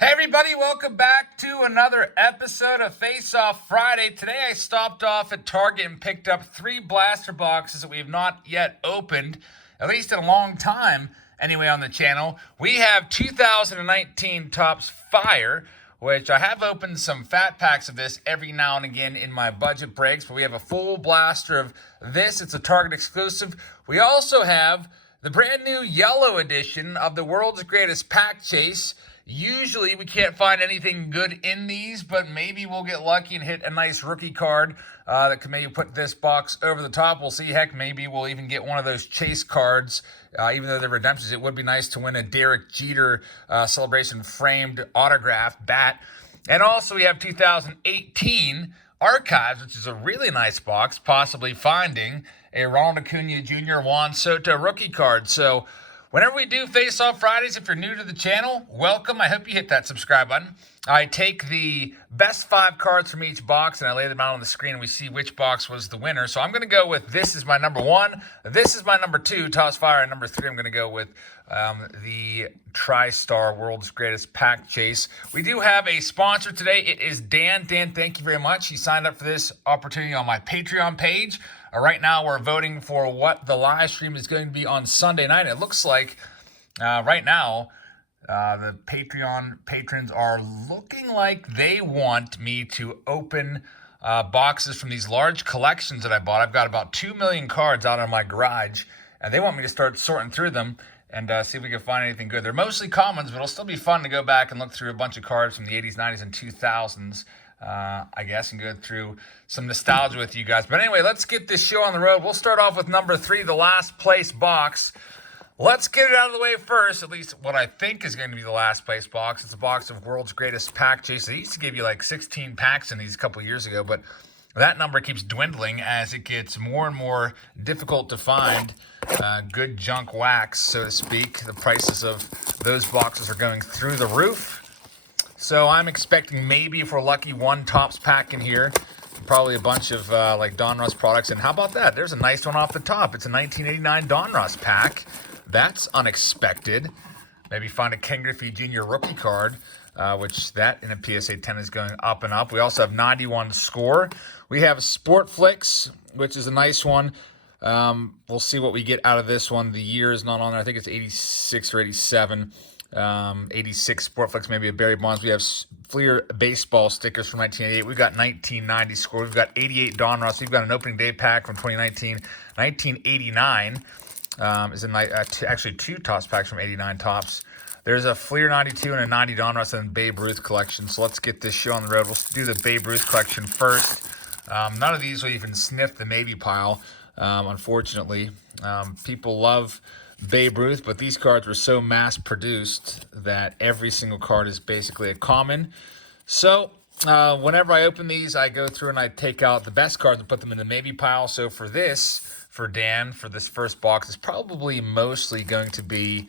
Hey everybody, welcome back to another episode of Face Off Friday. Today I stopped off at Target and picked up 3 blaster boxes that we have not yet opened, at least in a long time anyway on the channel. We have 2019 Topps Fire, which I have opened some fat packs of this every now and again in my budget breaks, but we have a full blaster of this. It's a Target exclusive. We also have the brand new yellow edition of the World's Greatest Pack Chase. Usually we can't find anything good in these, but maybe we'll get lucky and hit a nice rookie card that can maybe put this box over the top. We'll see. Heck, maybe we'll even get one of those chase cards, even though they're redemptions. It would be nice to win a Derek Jeter celebration framed autograph bat. And also we have 2018 Archives, which is a really nice box, possibly finding a Ronald Acuna Jr. Juan Soto rookie card. So whenever we do Face Off Fridays, if you're new to the channel, welcome. I hope you hit that subscribe button. I take the best 5 cards from each box and I lay them out on the screen and we see which box was the winner. So I'm going to go with this is my number 1. This is my number 2, Topps Fire. And number 3, I'm going to go with the TriStar World's Greatest Pack Chase. We do have a sponsor today. It is Dan. Dan, thank you very much. He signed up for this opportunity on my Patreon page. Right now, we're voting for what the live stream is going to be on Sunday night. It looks like right now the Patreon patrons are looking like they want me to open boxes from these large collections that I bought. I've got about 2 million cards out in my garage, and they want me to start sorting through them and see if we can find anything good. They're mostly commons, but it'll still be fun to go back and look through a bunch of cards from the 80s, 90s, and 2000s. I guess, and go through some nostalgia with you guys. But anyway, let's get this show on the road. We'll start off with number 3, the last place box. Let's get it out of the way first, at least what I think is going to be the last place box. It's a box of World's Greatest Pack Chase. They used to give you like 16 packs in these a couple years ago, but that number keeps dwindling as it gets more and more difficult to find good junk wax, so to speak. The prices of those boxes are going through the roof. So I'm expecting maybe, if we're lucky, 1 Topps pack in here. Probably a bunch of like Donruss products. And how about that? There's a nice one off the top. It's a 1989 Donruss pack. That's unexpected. Maybe find a Ken Griffey Jr. rookie card, which that in a PSA 10 is going up and up. We also have 91 Score. We have Sport Flicks, which is a nice one. We'll see what we get out of this one. The year is not on there. I think it's 86 or 87. 86 Sportflex, maybe a Barry Bonds. We have Fleer baseball stickers from 1988. We've got 1990 Score. We've got 88 Donruss. We've got an opening day pack from 2019. 1989 is actually 2 Topps packs from 89 Topps. There's a Fleer 92 and a 90 Donruss and Babe Ruth collection. So let's get this show on the road. We'll do the Babe Ruth collection first. None of these will even sniff the maybe pile, unfortunately. People love Babe Ruth, but these cards were so mass-produced that every single card is basically a common. So whenever I open these, I go through and I take out the best cards and put them in the maybe pile. So for this, for Dan, for this first box, it's probably mostly going to be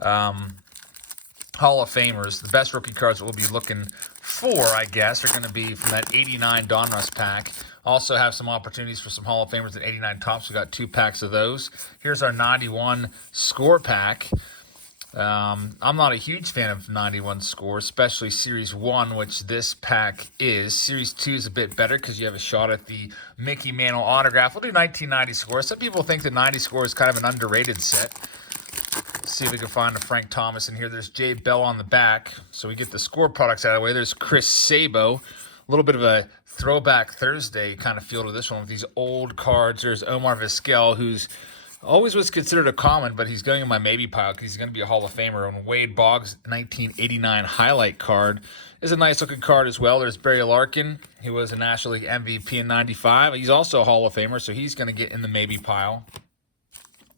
Hall of Famers. The best rookie cards that we'll be looking for, I guess, are going to be from that 89 Donruss pack. Also have some opportunities for some Hall of Famers at 89 Topps. We got 2 packs of those. Here's our 91 Score pack. I'm not a huge fan of 91 Score, especially Series 1, which this pack is. Series 2 is a bit better because you have a shot at the Mickey Mantle autograph. We'll do 1990 Score. Some people think the 90 Score is kind of an underrated set. Let's see if we can find a Frank Thomas in here. There's Jay Bell on the back. So we get the Score products out of the way. There's Chris Sabo. A little bit of a Throwback Thursday kind of feel to this one with these old cards. There's Omar Vizquel, who's always was considered a common, but he's going in my maybe pile because he's going to be a Hall of Famer. And Wade Boggs' 1989 highlight card is a nice looking card as well. There's Barry Larkin. He was a National League MVP in 95. He's also a Hall of Famer, so he's going to get in the maybe pile.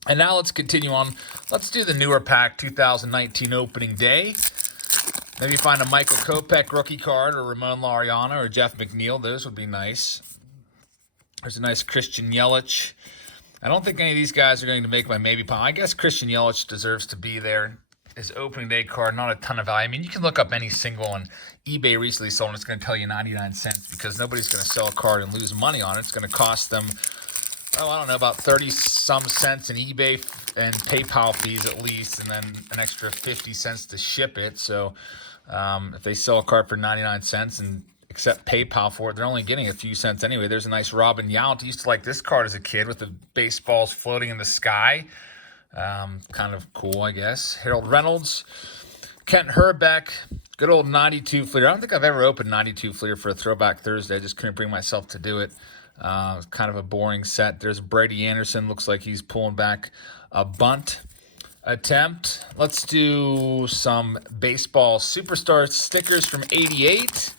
And now let's continue on. Let's do the newer pack, 2019 opening day. Maybe find a Michael Kopech rookie card or Ramon Laureano or Jeff McNeil. Those would be nice. There's a nice Christian Yelich. I don't think any of these guys are going to make my maybe pile. I guess Christian Yelich deserves to be there. His opening day card, not a ton of value. I mean, you can look up any single on eBay recently sold, and it's going to tell you 99 cents because nobody's going to sell a card and lose money on it. It's going to cost them I don't know, about 30 some cents in eBay and PayPal fees at least, and then an extra 50 cents to ship it. So if they sell a card for 99 cents and accept PayPal for it, they're only getting a few cents anyway. There's a nice Robin Yount. I used to like this card as a kid with the baseballs floating in the sky. Kind of cool, I guess. Harold Reynolds, Kent Herbeck, good old 92 Fleer. I don't think I've ever opened 92 Fleer for a Throwback Thursday. I just couldn't bring myself to do it. Kind of a boring set. There's Brady Anderson. Looks like he's pulling back a bunt attempt. Let's do some baseball superstar stickers from 88.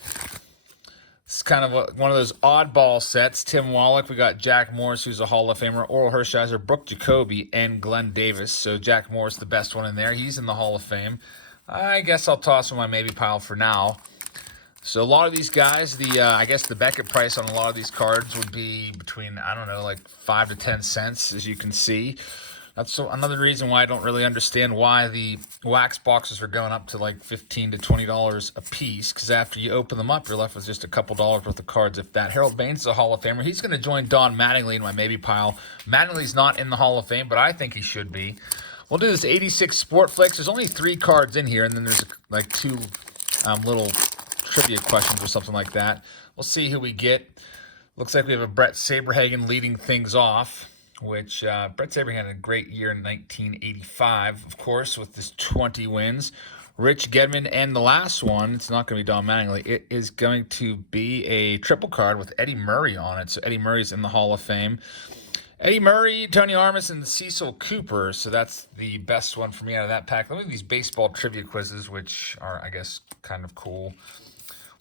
It's kind of one of those oddball sets. Tim Wallach, we got Jack Morris, who's a Hall of Famer, Oral Hershiser, Brooke Jacoby, and Glenn Davis. So Jack Morris, the best one in there. He's in the Hall of Fame. I guess I'll toss him in my maybe pile for now. So a lot of these guys, I guess the Beckett price on a lot of these cards would be between, I don't know, like 5 to 10 cents, as you can see. That's another reason why I don't really understand why the wax boxes are going up to like $15 to $20 a piece, because after you open them up, you're left with just a couple dollars worth of cards, if that. Harold Baines is a Hall of Famer. He's going to join Don Mattingly in my maybe pile. Mattingly's not in the Hall of Fame, but I think he should be. We'll do this 86 Sport Flicks. There's only 3 cards in here, and then there's like 2 little trivia questions or something like that. We'll see who we get. Looks like we have a Brett Saberhagen leading things off, which Brett Saberhagen had a great year in 1985, of course, with his 20 wins. Rich Gedman, and the last one, it's not going to be Don Mattingly. It is going to be a triple card with Eddie Murray on it. So Eddie Murray's in the Hall of Fame. Eddie Murray, Tony Armas, and Cecil Cooper. So that's the best one for me out of that pack. Look at these baseball trivia quizzes, which are, I guess, kind of cool.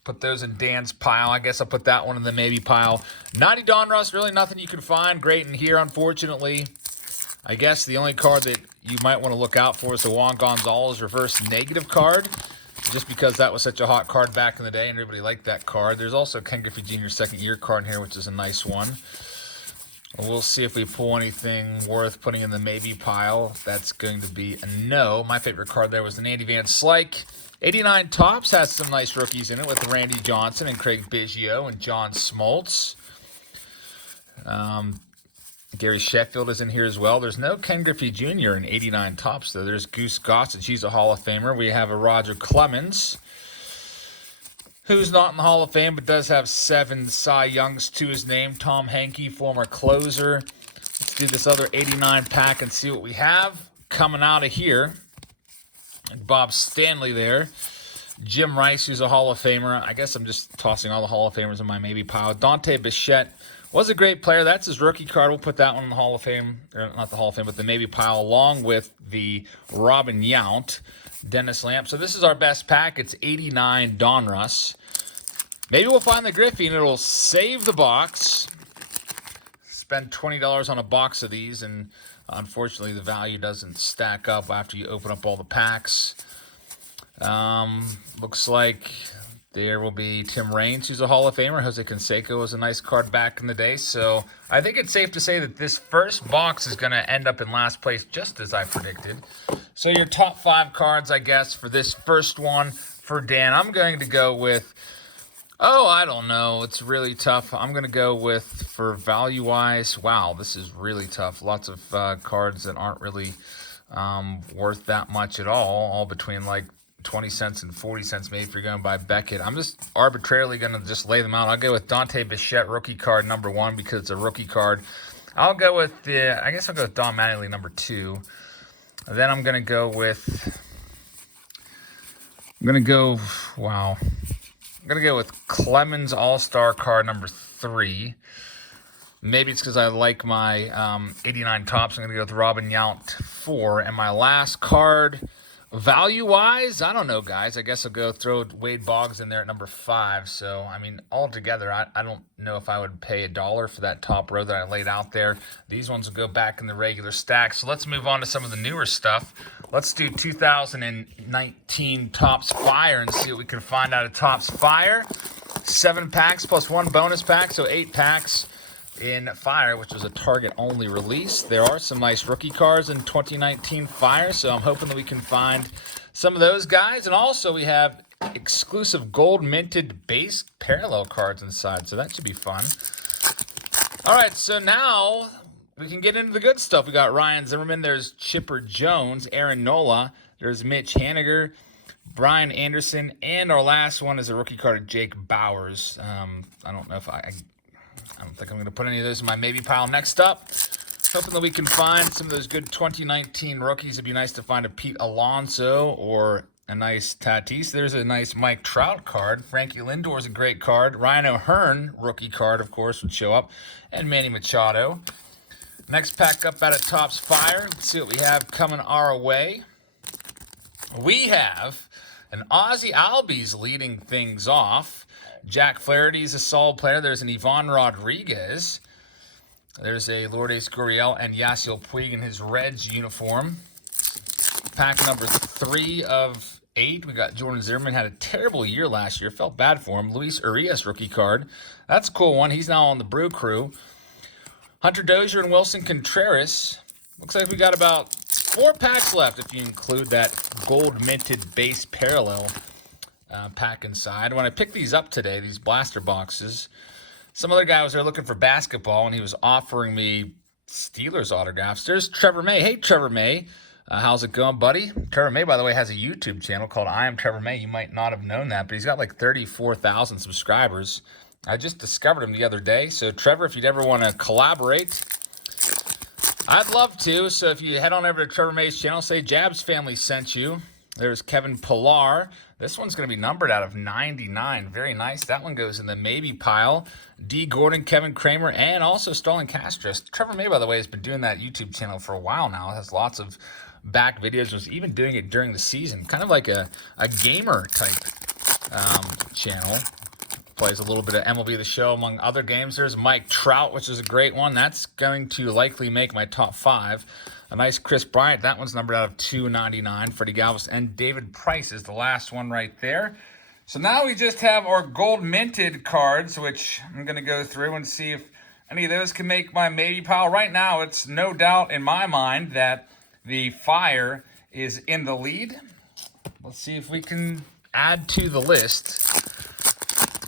Put those in Dan's pile. I guess I'll put that one in the maybe pile. 90 Donruss, really nothing you can find great in here, unfortunately. I guess the only card that you might want to look out for is the Juan Gonzalez reverse negative card, just because that was such a hot card back in the day and everybody liked that card. There's also Ken Griffey Jr. second year card in here, which is a nice one. We'll see if we pull anything worth putting in the maybe pile. That's going to be a no. My favorite card there was the Andy Van Slyke. 89 Topps has some nice rookies in it with Randy Johnson and Craig Biggio and John Smoltz. Gary Sheffield is in here as well. There's no Ken Griffey Jr. in 89 Topps, though. There's Goose Gossage. He's a Hall of Famer. We have a Roger Clemens, who's not in the Hall of Fame, but does have 7 Cy Youngs to his name. Tom Hankey, former closer. Let's do this other 89 pack and see what we have coming out of here. Bob Stanley there. Jim Rice, who's a Hall of Famer. I guess I'm just tossing all the Hall of Famers in my maybe pile. Dante Bichette was a great player. That's his rookie card. We'll put that one in the Hall of Fame, or not the Hall of Fame, but the maybe pile, along with the Robin Yount. Dennis Lamp. So this is our best pack. It's 89 Donruss. Maybe we'll find the Griffey and it'll save the box. Spend $20 on a box of these, and unfortunately the value doesn't stack up after you open up all the packs. Looks like there will be Tim Raines, who's a Hall of Famer. Jose Canseco was a nice card back in the day. So I think it's safe to say that this first box is going to end up in last place, just as I predicted. So your top 5 cards, I guess, for this first one for Dan. I'm going to go with, I don't know. It's really tough. I'm going to go with, for value-wise, wow, this is really tough. Lots of cards that aren't really worth that much at all between like 20 cents and 40 cents maybe if you're going by Beckett. I'm just arbitrarily going to just lay them out. I'll go with Dante Bichette, rookie card number 1, because it's a rookie card. I'll go with I guess I'll go with Don Mattingly number 2. And then I'm going to go with, I'm going to go with Clemens All-Star card number 3. Maybe it's because I like my 89 Topps. I'm going to go with Robin Yount 4. And my last card, value-wise, I don't know, guys. I guess I'll go throw Wade Boggs in there at number 5. So, I mean, altogether, I don't know if I would pay $1 for that top row that I laid out there. These ones will go back in the regular stack. So let's move on to some of the newer stuff. Let's do 2019 Topps Fire and see what we can find out of Topps Fire. 7 packs plus 1 bonus pack, so 8 packs in Fire, which was a Target-only release. There are some nice rookie cards in 2019 Fire, so I'm hoping that we can find some of those guys. And also we have exclusive gold minted base parallel cards inside, so that should be fun. All right, so now we can get into the good stuff. We got Ryan Zimmerman. There's Chipper Jones, Aaron Nola. There's Mitch Haniger, Brian Anderson, and our last one is a rookie card of Jake Bowers. I don't know if I don't think I'm going to put any of those in my maybe pile. Next up, hoping that we can find some of those good 2019 rookies. It'd be nice to find a Pete Alonso or a nice Tatis. There's a nice Mike Trout card. Frankie Lindor's a great card. Ryan O'Hearn, rookie card, of course, would show up. And Manny Machado. Next pack up out of Topps Fire. Let's see what we have coming our way. We have an Ozzie Albies leading things off. Jack Flaherty's a solid player. There's an Ivan Rodriguez. There's a Lourdes Gurriel and Yasiel Puig in his Reds uniform. Pack number 3 of 8. We got Jordan Zimmerman. Had a terrible year last year. Felt bad for him. Luis Urias rookie card. That's a cool one. He's now on the Brew Crew. Hunter Dozier and Wilson Contreras. Looks like we got about 4 packs left if you include that gold minted base parallel pack inside. When I picked these up today, these blaster boxes, some other guy was there looking for basketball, and he was offering me Steelers autographs. There's Trevor May. Hey, Trevor May. How's it going, buddy? Trevor May, by the way, has a YouTube channel called I Am Trevor May. You might not have known that, but he's got like 34,000 subscribers. I just discovered him the other day. So, Trevor, if you'd ever want to collaborate, I'd love to. So, if you head on over to Trevor May's channel, say Jabs Family sent you. There's Kevin Pillar. This one's going to be numbered out of 99. Very nice. That one goes in the maybe pile. D. Gordon, Kevin Kramer, and also Starlin Castro. Trevor May, by the way, has been doing that YouTube channel for a while now. Has lots of back videos. Was even doing it during the season. Kind of like a gamer type channel. Plays a little bit of MLB The Show among other games. There's Mike Trout, which is a great one. That's going to likely make my top 5. A nice Chris Bryant. That one's numbered out of 299. Freddie Galvis and David Price is the last one right there. So now we just have our gold minted cards, which I'm going to go through and see if any of those can make my maybe pile. Right now, it's no doubt in my mind that the Fire is in the lead. Let's see if we can add to the list.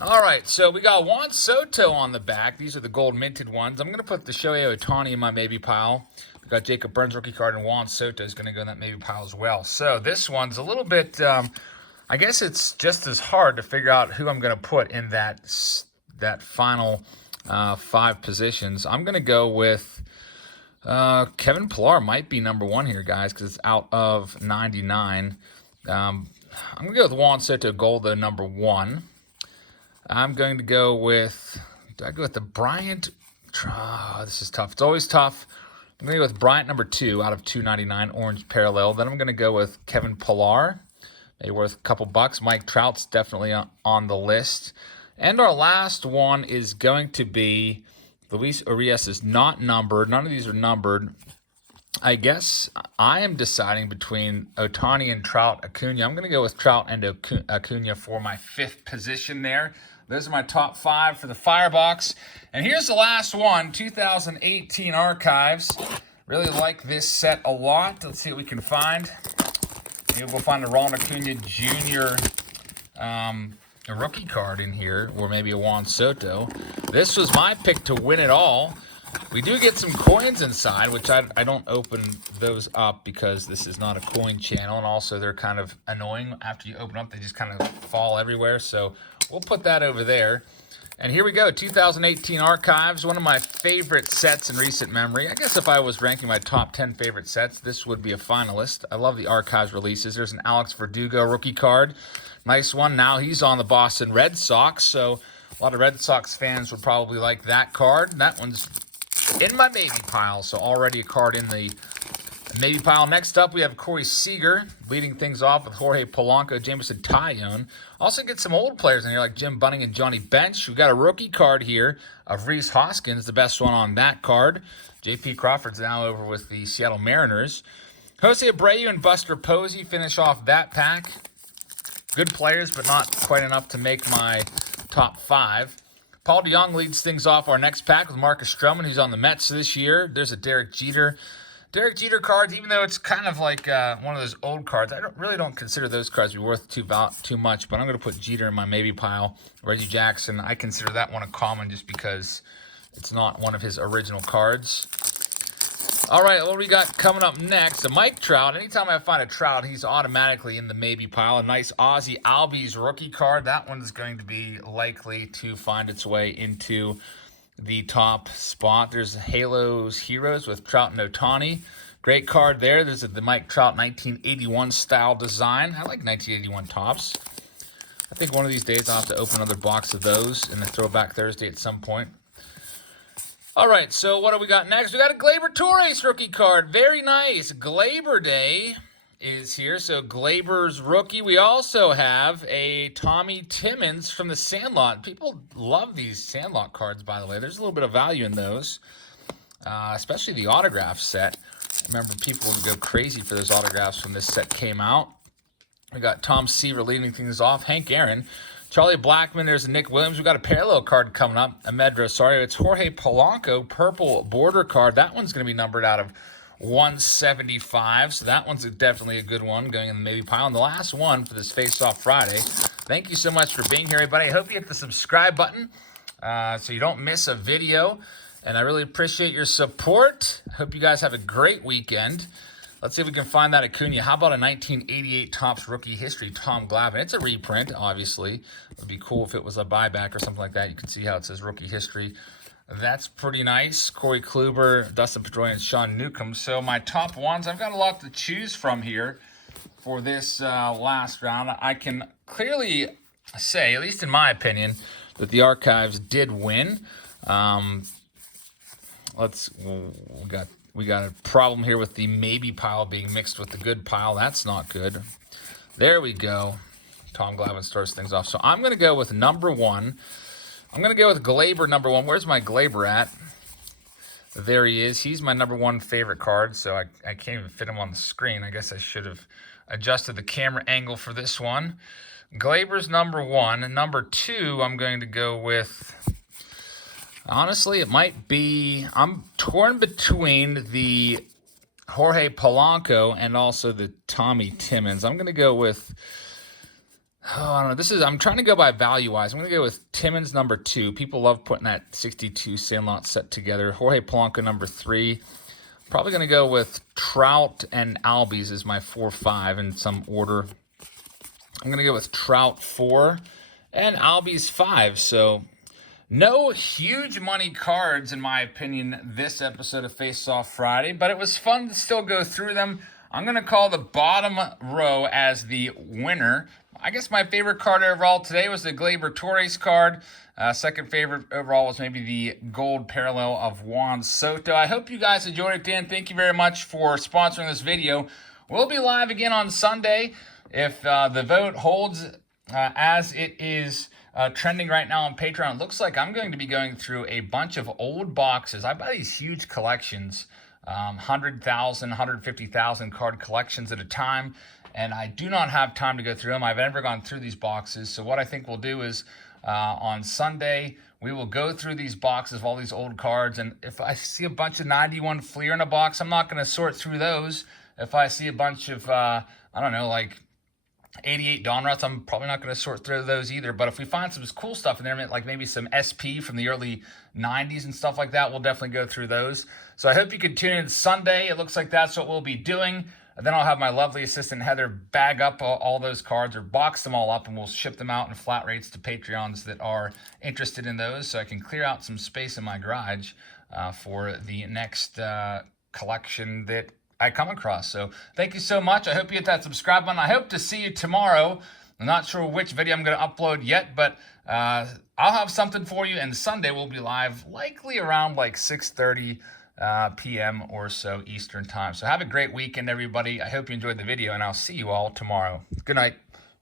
All right, so we got Juan Soto on the back. These are the gold minted ones. I'm going to put the Shohei Ohtani in my maybe pile. We got Jacob Burns rookie card, and Juan Soto is going to go in that maybe pile as well. So this one's a little bit, I guess it's just as hard to figure out who I'm going to put in that final 5 positions. I'm going to go with Kevin Pillar might be number 1 here, guys, because it's out of 99. I'm going to go with Juan Soto Gold, though, number 1. I'm going to go with, do I go with the Bryant? Oh, this is tough. It's always tough. I'm going to go with Bryant number 2 out of 299, orange parallel. Then I'm going to go with Kevin Pillar, maybe worth a couple bucks. Mike Trout's definitely on the list. And our last one is going to be Luis Urias is not numbered. None of these are numbered. I guess I am deciding between Ohtani and Trout, Acuna. I'm going to go with Trout and Acuna for my 5th position there. Those are my top 5 for the Firebox. And here's the last one, 2018 Archives. Really like this set a lot. Let's see what we can find. Maybe we'll find a Ronald Acuna Jr. A rookie card in here, or maybe a Juan Soto. This was my pick to win it all. We do get some coins inside, which I don't open those up because this is not a coin channel, and also they're kind of annoying. After you open up, they just kind of fall everywhere, so we'll put that over there. And here we go, 2018 Archives, one of my favorite sets in recent memory. I guess if I was ranking my top 10 favorite sets, this would be a finalist. I love the Archives releases. There's an Alex Verdugo rookie card. Nice one. Now he's on the Boston Red Sox, so a lot of Red Sox fans would probably like that card. That one's in my maybe pile, so already a card in the maybe pile. Next up, we have Corey Seager leading things off with Jorge Polanco, Jameson Taillon. Also get some old players in here like Jim Bunning and Johnny Bench. We've got a rookie card here of Rhys Hoskins, the best one on that card. J.P. Crawford's now over with the Seattle Mariners. Jose Abreu and Buster Posey finish off that pack. Good players, but not quite enough to make my top 5. Paul DeJong leads things off our next pack with Marcus Stroman, who's on the Mets this year. There's a Derek Jeter. Derek Jeter cards, even though it's kind of like one of those old cards, I really don't consider those cards to be worth too much, but I'm going to put Jeter in my maybe pile. Reggie Jackson, I consider that one a common just because it's not one of his original cards. All right, what we got coming up next? A Mike Trout. Anytime I find a Trout, he's automatically in the maybe pile. A nice Ozzie Albies rookie card. That one's going to be likely to find its way into the top spot. There's Halo's Heroes with Trout and Ohtani. Great card there. There's the Mike Trout 1981 style design. I like 1981 tops. I think one of these days I'll have to open another box of those in the Throwback Thursday at some point. All right, so what do we got next? We got a Gleyber Torres rookie card. Very nice. Gleyber Day is here. So Gleyber's rookie. We also have a Tommy Timmons from the Sandlot. People love these Sandlot cards, by the way. There's a little bit of value in those, especially the autograph set. I remember people would go crazy for those autographs when this set came out. We got Tom Seaver leading things off. Hank Aaron. Charlie Blackmon, there's a Nick Williams. We got a parallel card coming up. Ahmed Rosario. It's Jorge Polanco, purple border card. That one's going to be numbered out of 175. So that one's definitely a good one going in the maybe pile. And the last one for this Face Off Friday. Thank you so much for being here, everybody. I hope you hit the subscribe button so you don't miss a video. And I really appreciate your support. I hope you guys have a great weekend. Let's see if we can find that Acuna. How about a 1988 Topps Rookie History Tom Glavine? It's a reprint, obviously. It would be cool if it was a buyback or something like that. You can see how it says Rookie History. That's pretty nice. Corey Kluber, Dustin Pedroia, and Sean Newcomb. So my top ones, I've got a lot to choose from here for this last round. I can clearly say, at least in my opinion, that the Archives did win. We got a problem here with the maybe pile being mixed with the good pile. That's not good. There we go. Tom Glavine starts things off. So I'm going to go with number one. I'm going to go with Gleyber number one. Where's my Gleyber at? There he is. He's my number one favorite card, so I can't even fit him on the screen. I guess I should have adjusted the camera angle for this one. Gleyber's number one. And number two, I'm going to go with... Honestly, it might be... I'm torn between the Jorge Polanco and also the Tommy Timmons. I'm going to go with... I don't know. I'm trying to go by value-wise. I'm going to go with Timmons number two. People love putting that 62 Sandlot set together. Jorge Polanco number three. Probably going to go with Trout and Albies as my 4-5 in some order. I'm going to go with Trout 4 and Albies 5. So... no huge money cards, in my opinion, this episode of Face Off Friday, but it was fun to still go through them. I'm going to call the bottom row as the winner. I guess my favorite card overall today was the Gleyber Torres card. Second favorite overall was maybe the gold parallel of Juan Soto. I hope you guys enjoyed it, Dan. Thank you very much for sponsoring this video. We'll be live again on Sunday if the vote holds as it is trending right now on Patreon. It looks like I'm going to be going through a bunch of old boxes. I buy these huge collections, 100,000, 150,000 card collections at a time, and I do not have time to go through them. I've never gone through these boxes, so what I think we'll do is on Sunday, we will go through these boxes of all these old cards, and if I see a bunch of 91 Fleer in a box, I'm not going to sort through those. If I see a bunch of, I don't know, like 88 Donruss, I'm probably not going to sort through those either. But if we find some cool stuff in there, like maybe some SP from the early 90s and stuff like that, we'll definitely go through those. So I hope you can tune in Sunday. It looks like that's what we'll be doing. And then I'll have my lovely assistant Heather bag up all those cards or box them all up, and we'll ship them out in flat rates to Patreons that are interested in those, so I can clear out some space in my garage for the next collection that I come across. So thank you so much. I hope you hit that subscribe button. I hope to see you tomorrow. I'm not sure which video I'm going to upload yet, but I'll have something for you. And Sunday we'll be live likely around like 6:30 p.m. or so Eastern time. So have a great weekend, everybody. I hope you enjoyed the video, and I'll see you all tomorrow. Good night.